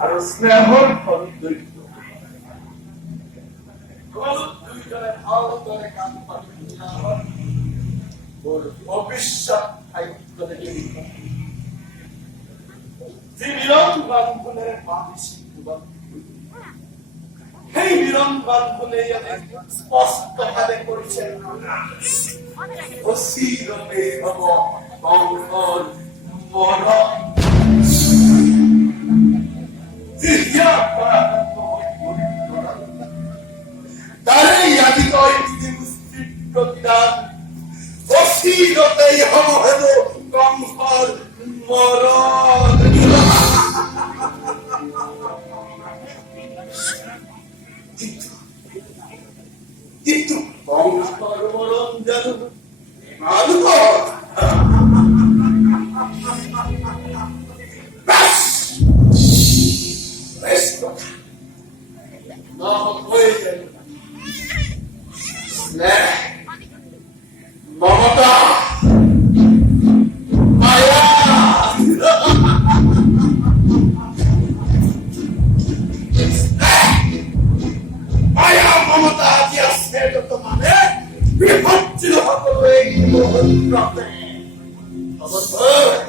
আর স্নেহর সৌন্দর্য দুইজনে ভালো করে কান পাঠিয়ে ওর ভবিষ্যৎ সাহিত্য দেখে বিরঙ্গন গুণের পাপি শিক্ষুবান সেই বিরঙ্গন গুণে স্পষ্ট ভাবে করেছেন অসীরতে হব কঙ্কর মরণ তারই আদিতয় মুসলিম প্রতিদান অসীরতেই হব হেব কঙ্কর মরণ কিন্তু কঙ্কর মরণ যেন মানব মমতা মায়া মায়া মমতা আজ আসছে যত মানে বিভজ্জিত সকল এই মুহূর্তে অবশ্যই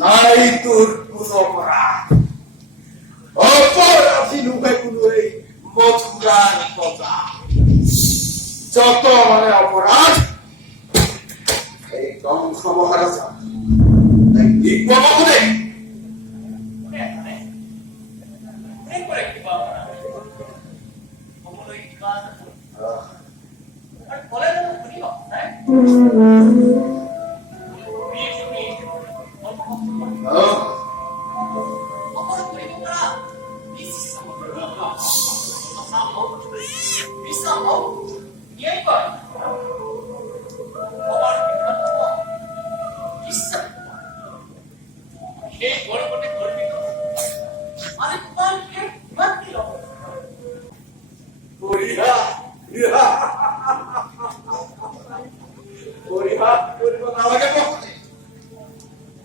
নাই তোর কোন অপরাধ অপরাধী লুকে কোন এই মথুরার কথা যত মানে অপরাধ এই কংস মহারাজা এই প্রমাণে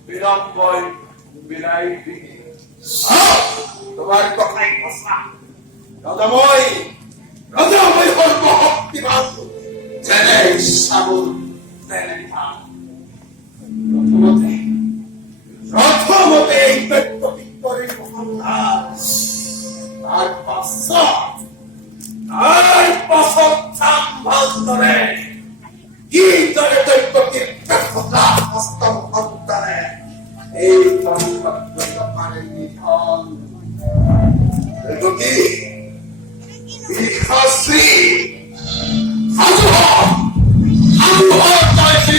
বিলম্বই বিলাই দিকে তোমার কথাই কথা রাজাময় হল ভক্তিবান জেনে সাবুন প্রথমতে এই ব্যক্ত বিক্রয়ের মহান্দাস তার পাশ্চাত সম্ভাল ধরে কি ধরে দৈত্যটির ব্যর্থতা হস্তম অন্তরে এই সংসদ নিধন দৈত্যটি বিহাসী আজহ জয়কে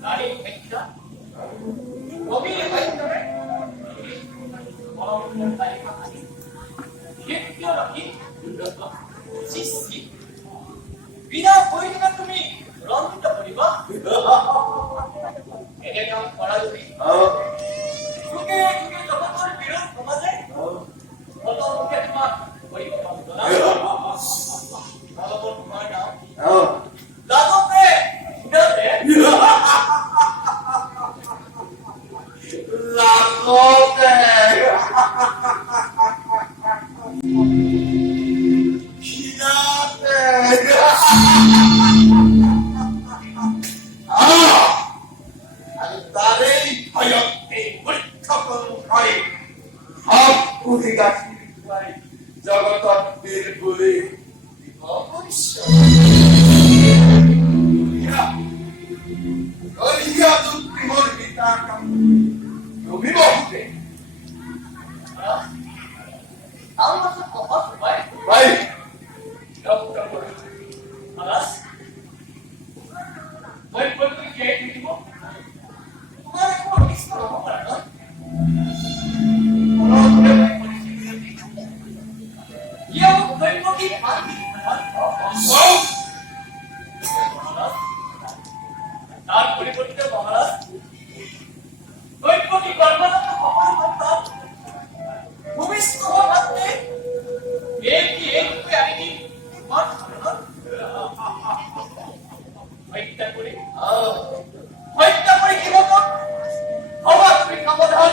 나리 백자 거기에 가 있다네 মরণ তালিকা আনি কেটে রাখি সিসি বিনা প্রয়োজনে তুমি রন্ধ করিবা এনে কাম করা যদি যুগে যুগে জগতের বিরোধ সমাজে কত লোকে তোমার করিবা না ভালো তোমার নাম দাদুকে দাদে লাখতে জগতত বীর বলে তার পরিবর্তে মহারাজ দৈত্যটি কর্মরত সকল সন্তান ভূমিষ্ঠ হতে একটি আইনি হত্যা করে কি মত অবাক সমাধান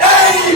Hey!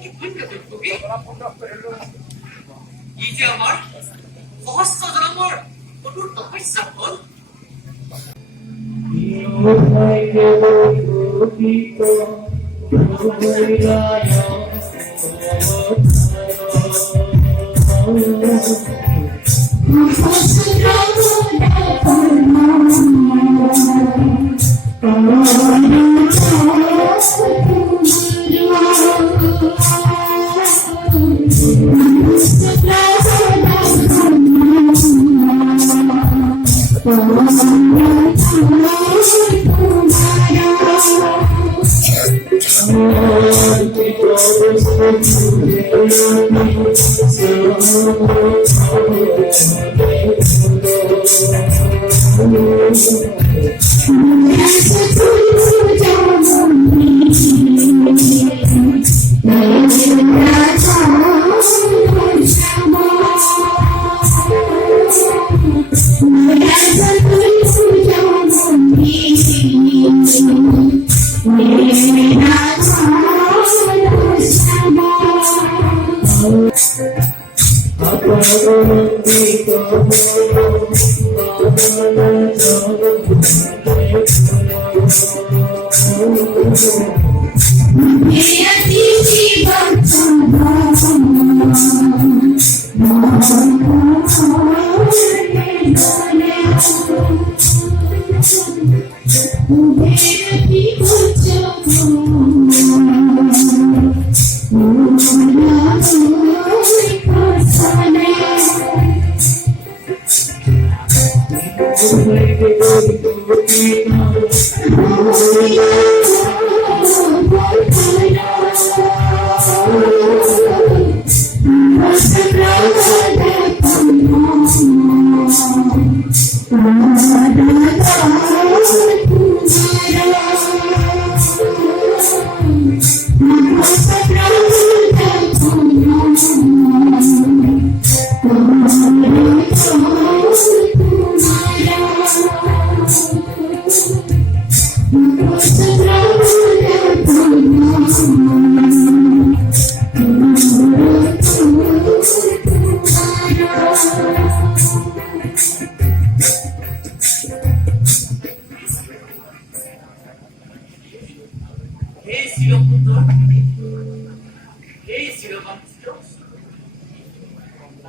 কি পুণ্য দুর্ভোগী ই যে আমার সহস্র জন্মৰ কঠোৰ তপস্যা ফল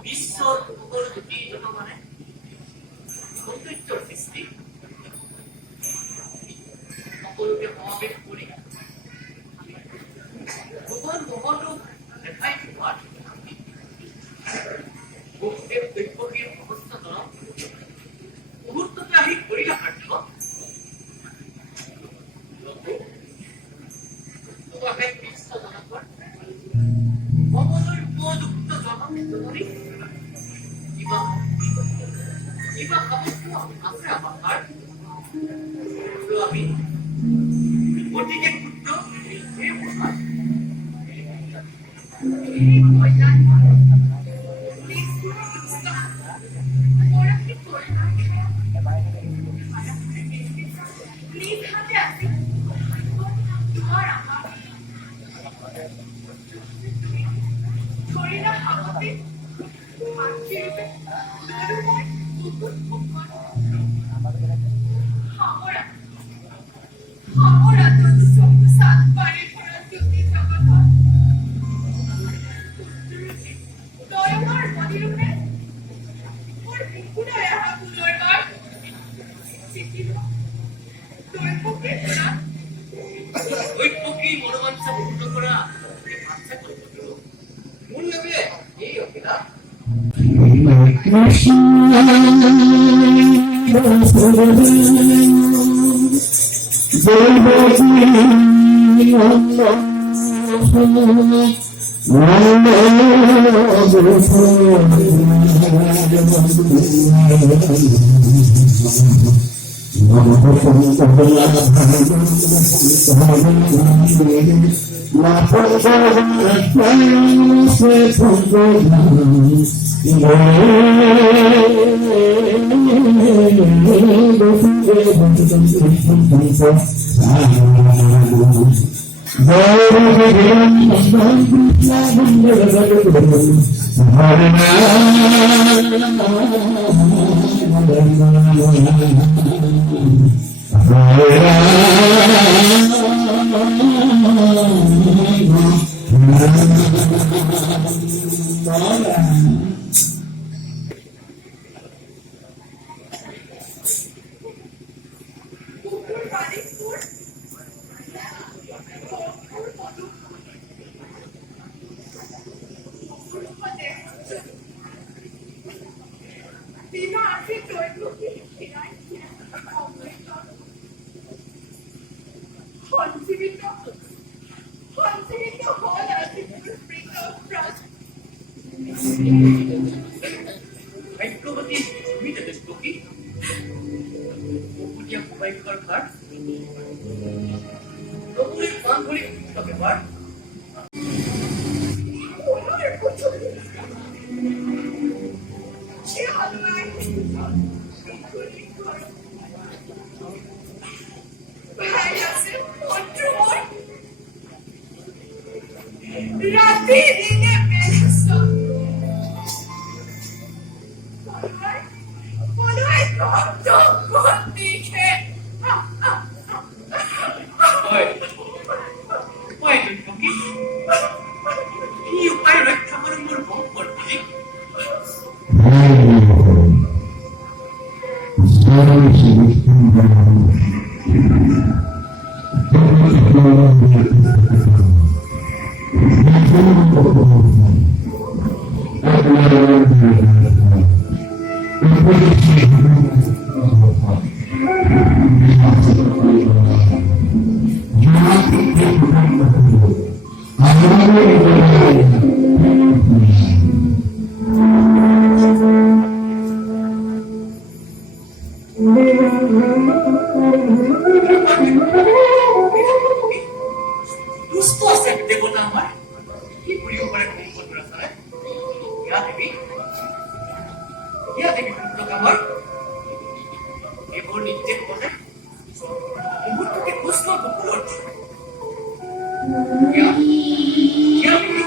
বিশ্বর উপর দুটি জনগণে সৌন্দর্যৰ সৃষ্টি সকলোকে সমাবেশ কৰি ভগৱান ভগৱানক দেখাই পোৱাত গুৰুদেৱ দৈৱকীৰ অৱস্থাজনক মুহূৰ্ততে আহি কৰিলে কাৰ্য বিশ্বজনকৰ ভগৱানৰ উপযুক্ত জনক জননী কিবা সামৰ্থ্য আছে আমাৰ আমি গতিকে পুত্ৰ এই কথা ভাগ্যবতী তুমি যাতে টকি কুকুরিয়া কুমাই সরকার প্রভুর প্রাণ ধরে তবে বার রাতে দিনে বেশ বলুই কত কোন দিকে উপায় টকি এই উপায় রক্ষা করে মোর ভোগ করবি দুষ্ট আছে দেবতা আমার কি করিব পারে কোন রাস্তায় ইয়া দেবী পুত্র আমার এবার নিত্যের কথা মুহূর্তকে প্রশ্ন কুকুর ইয়া দেবী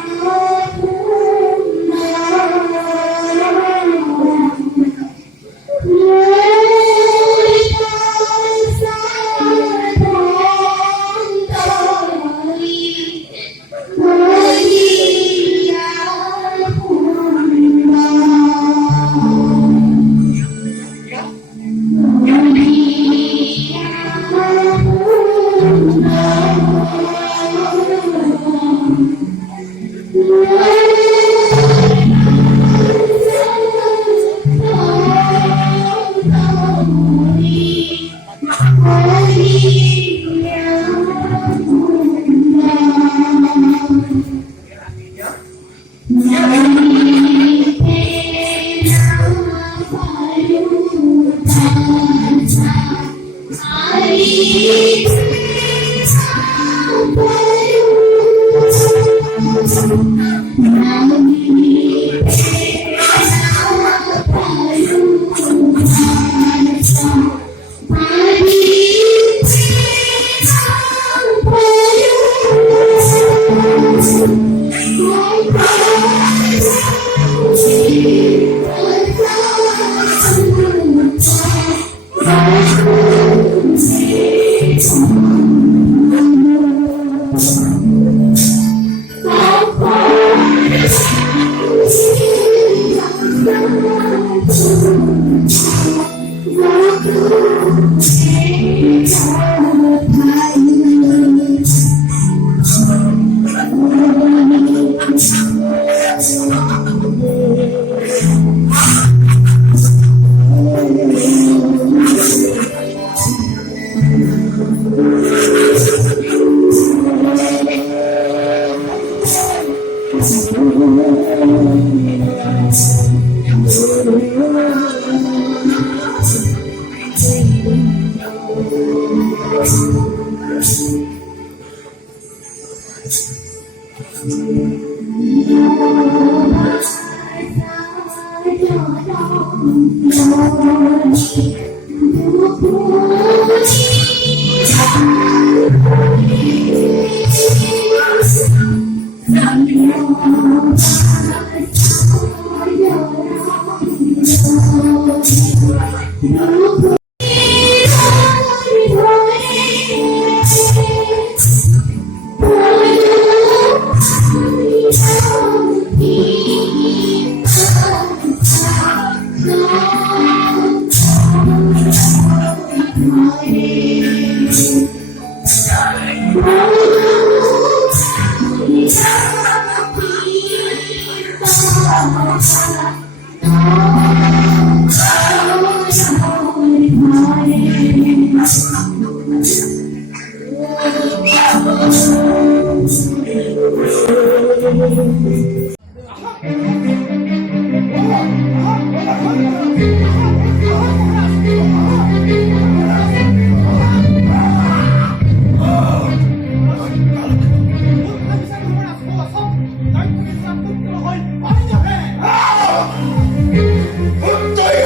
Tôi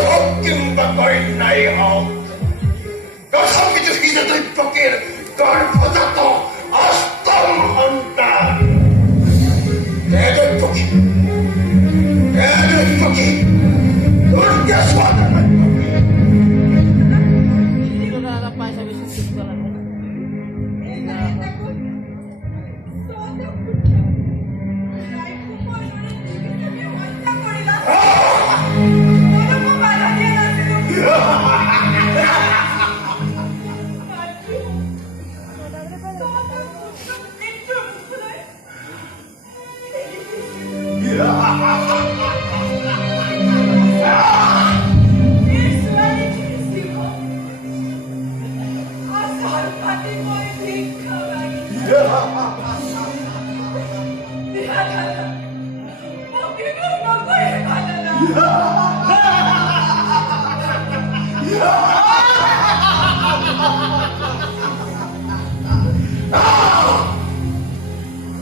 học chừng và coi này học. Có xong cái chữ khi ra tôi bọc kia coi có ra to ở tâm hồn ta. Để tôi bọc kia. Để tôi bọc kia. Tôi kia suat akan bọc kia. Hindi ko na alam pa sa business ko lang.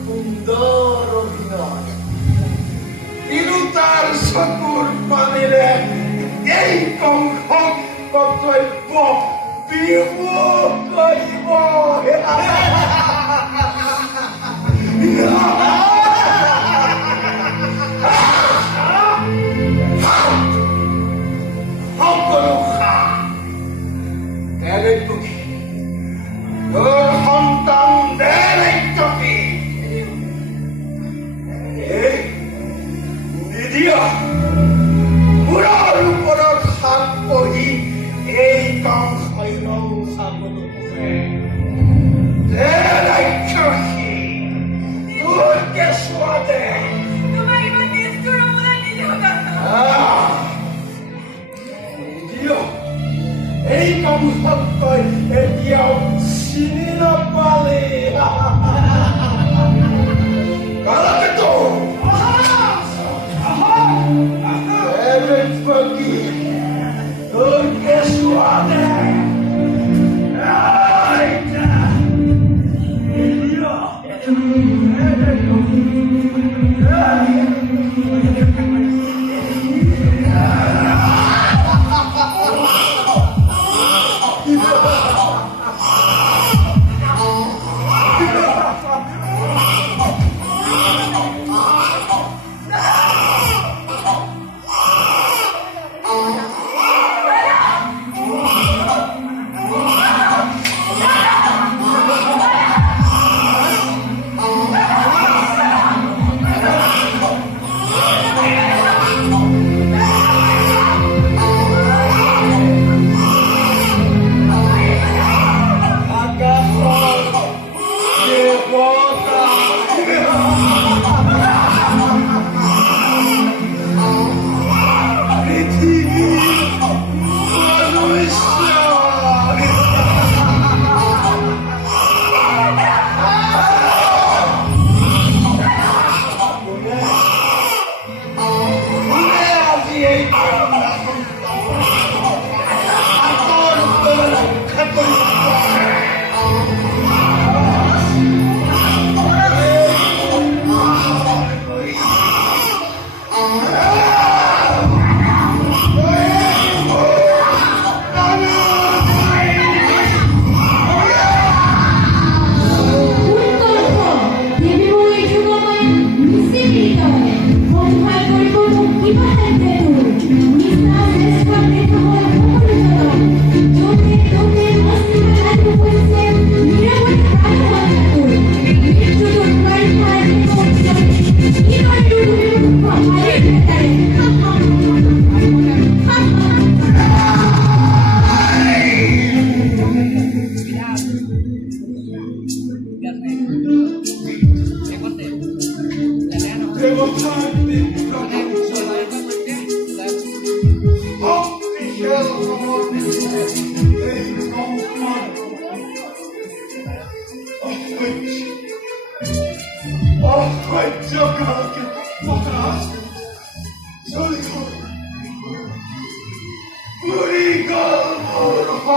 Kundoro Hinon. Pinutar sa kurpanile. Ei kong hong kokoy mo. Bimo koy mo. Hong kono ka. Derek Buki. Berhontang Derek Buki. Ini dia. Mula-mula kampoi ikang khairau sabunuke. Derek Buki. Urke suade. Dia. Ikang sampai dia sini napale. Kalau gitu. Derek Buki. Urke suade.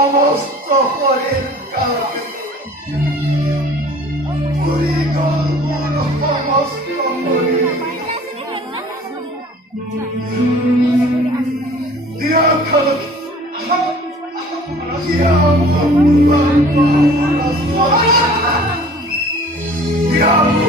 সমস্ত পরের কাজ পরিকল্পন সমস্ত পরি দিয়া খাল দিয়া